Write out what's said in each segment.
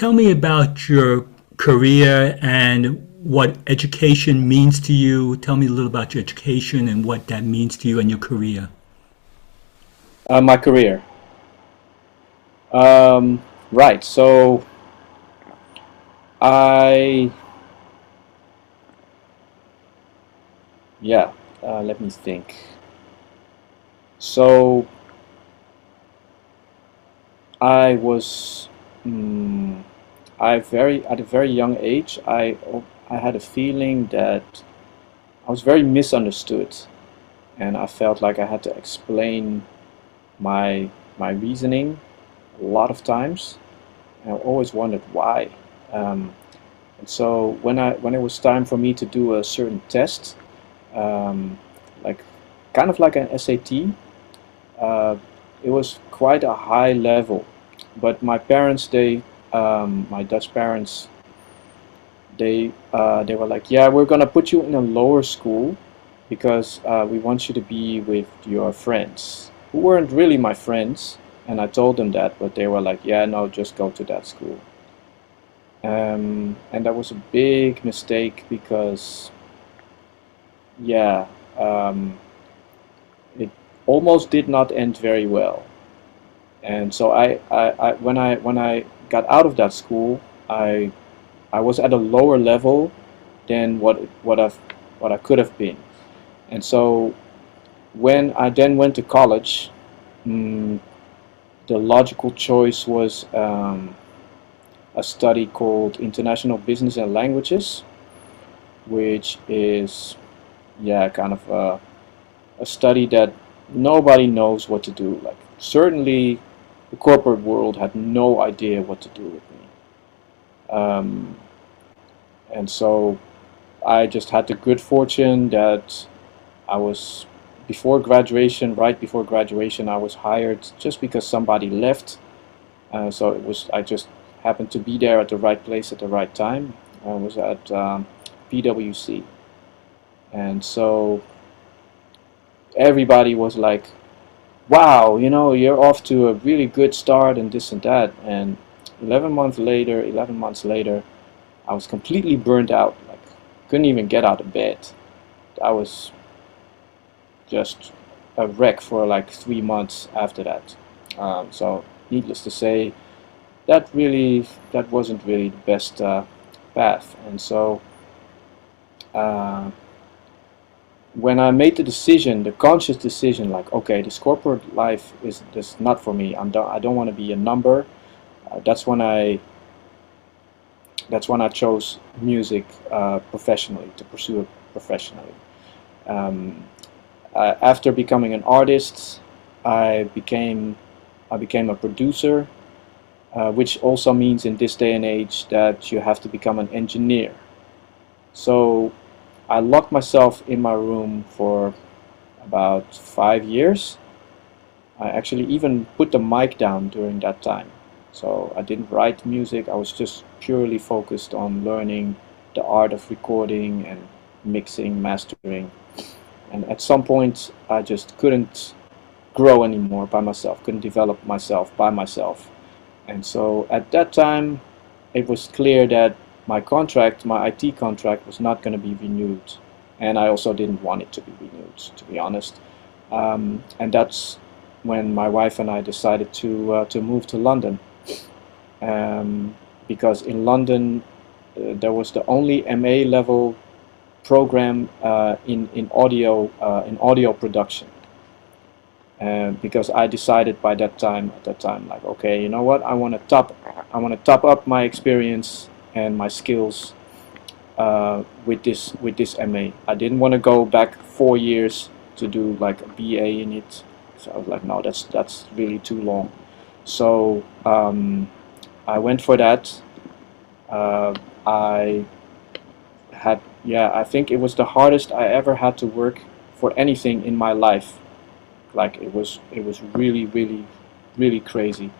tell me about your career and what education means to you. Tell me a little about your education and what that means to you and your career. My career. Right. So I, yeah. Let me think. So I was, mm, at a very young age, I had a feeling that I was very misunderstood, and I felt like I had to explain my my reasoning a lot of times. And I always wondered why. Um, and so when it was time for me to do a certain test, um, like kind of like an SAT. Uh, it was quite a high level, but my parents, my Dutch parents, they were like, yeah, we're gonna put you in a lower school because we want you to be with your friends, who weren't really my friends, and I told them that, but they were like, yeah, no, just go to that school. And that was a big mistake because, yeah, um, it almost did not end very well. And so when I got out of that school, I I was at a lower level than what I could have been. And so when I then went to college, mm, the logical choice was a study called International Business and Languages, which is, yeah, kind of a study that nobody knows what to do. Like, certainly the corporate world had no idea what to do with me. Um, and so I just had the good fortune that I was right before graduation, I was hired just because somebody left. So I just happened to be there at the right place at the right time. I was at PwC. And so everybody was like, wow, you're off to a really good start and this and that. And 11 months later, I was completely burnt out. Like, couldn't even get out of bed. I was just a wreck for like 3 months after that. So needless to say, that wasn't really the best path. And so uh, when I made the decision, the conscious decision, like, okay, this corporate life is just not for me. I don't want to be a number. That's when I chose music professionally, to pursue it professionally. Um, After becoming an artist, I became I became a producer, which also means in this day and age that you have to become an engineer. So I locked myself in my room for about 5 years. I actually even put the mic down during that time. So I didn't write music, I was just purely focused on learning the art of recording and mixing, mastering. And at some point, I just couldn't grow anymore by myself, couldn't develop myself by myself. And so at that time, it was clear that my IT contract, was not going to be renewed. And I also didn't want it to be renewed, to be honest. And that's when my wife and I decided to move to London. Um, because in London, there was the only MA level program in audio production. Because I decided at that time, like, okay, you know what, I want to top up my experience and my skills with this MA. I didn't want to go back 4 years to do like a BA in it. So I was like, no, that's really too long. So I went for that. Uh, I yeah, I think it was the hardest I ever had to work for anything in my life. Like, it was really, really, really crazy.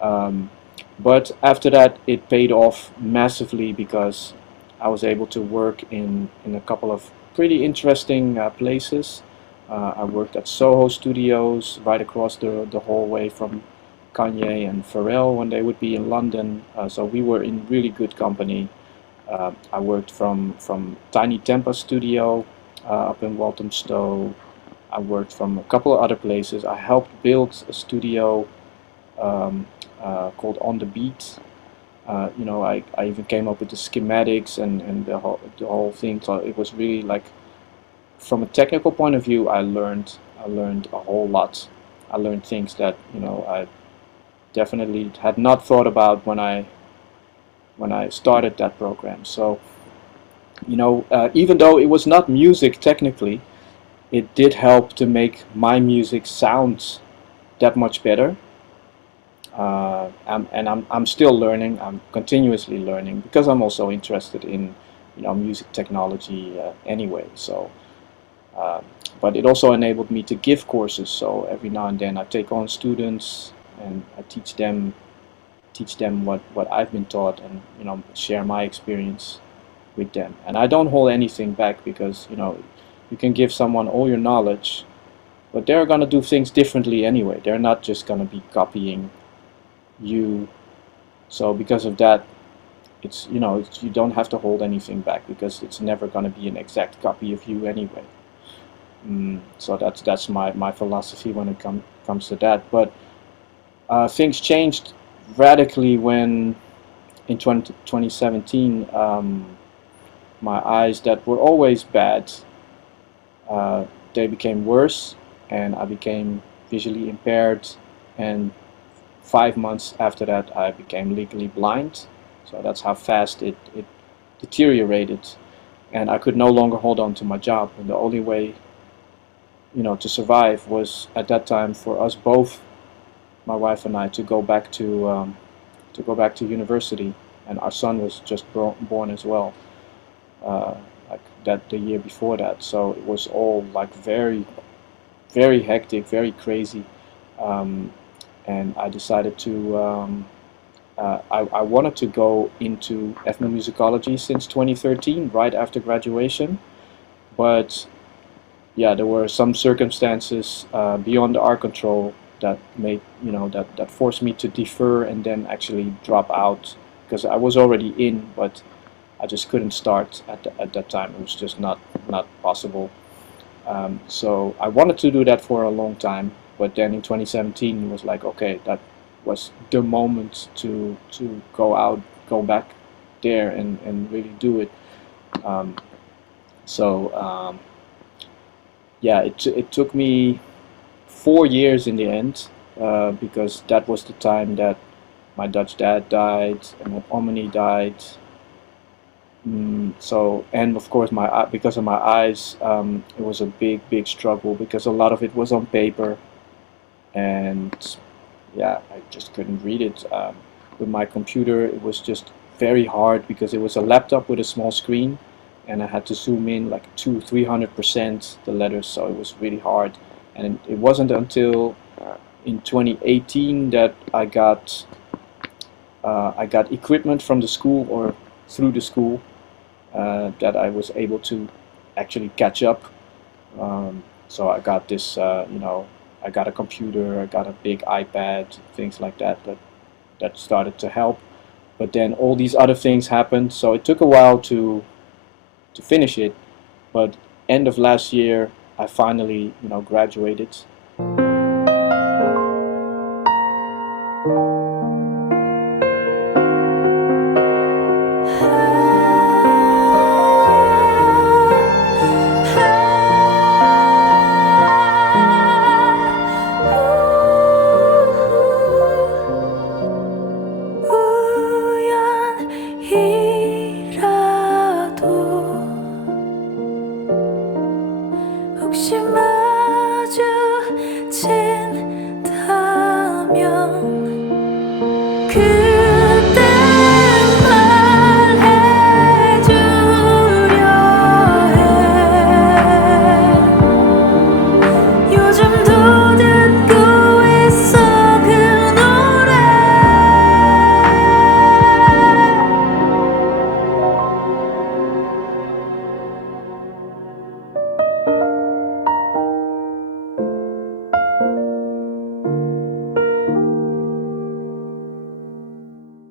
Um, but after that, it paid off massively because I was able to work in a couple of pretty interesting places. I worked at Soho Studios right across the hallway from Kanye and Pharrell when they would be in London. So we were in really good company. I worked from Tiny Tempa Studio up in Walthamstow. I worked from a couple of other places. I helped build a studio called On the Beat. I even came up with the schematics and the whole thing. So it was really like, from a technical point of view, I learned a whole lot. I learned things that I definitely had not thought about when I started that program. So even though it was not music technically, it did help to make my music sound that much better. And I'm still learning. I'm continuously learning because I'm also interested in music technology anyway. So, uh, but it also enabled me to give courses. So every now and then I take on students and I teach them what I've been taught, and share my experience with them. And I don't hold anything back, because you can give someone all your knowledge, but they're gonna do things differently anyway. They're not just gonna be copying you. So because of that, you don't have to hold anything back, because it's never gonna be an exact copy of you anyway. So that's my philosophy when it comes to that. But things changed radically when in 2017, my eyes that were always bad, uh, they became worse, and I became visually impaired, and 5 months after that I became legally blind. So that's how fast it deteriorated, and I could no longer hold on to my job. And the only way, to survive was at that time for us both, my wife and I, to go back to university, and our son was just born as well, uh, like that the year before that. So it was all like very, very hectic, very crazy, um, and I decided to. I wanted to go into ethnomusicology since 2013, right after graduation, but yeah, there were some circumstances beyond our control that made that forced me to defer and then actually drop out, because I was already in, but I just couldn't start at that time. It was just not possible. So I wanted to do that for a long time, but then in 2017 it was like, okay, that was the moment to go back there and really do it. Um, so yeah, it took me 4 years in the end, because that was the time that my Dutch dad died and my Omni died. So, and of course, because of my eyes, it was a big struggle, because a lot of it was on paper, and yeah, I just couldn't read it. With my computer, it was just very hard, because it was a laptop with a small screen, and I had to zoom in like 300% the letters, so it was really hard. And it wasn't until in 2018 that I got equipment from the school, or through the school, that I was able to actually catch up. So I got this, I got a computer, I got a big iPad, things like that, that started to help. But then all these other things happened, so it took a while to finish it. But end of last year, I finally, graduated. 혹시 마주친다면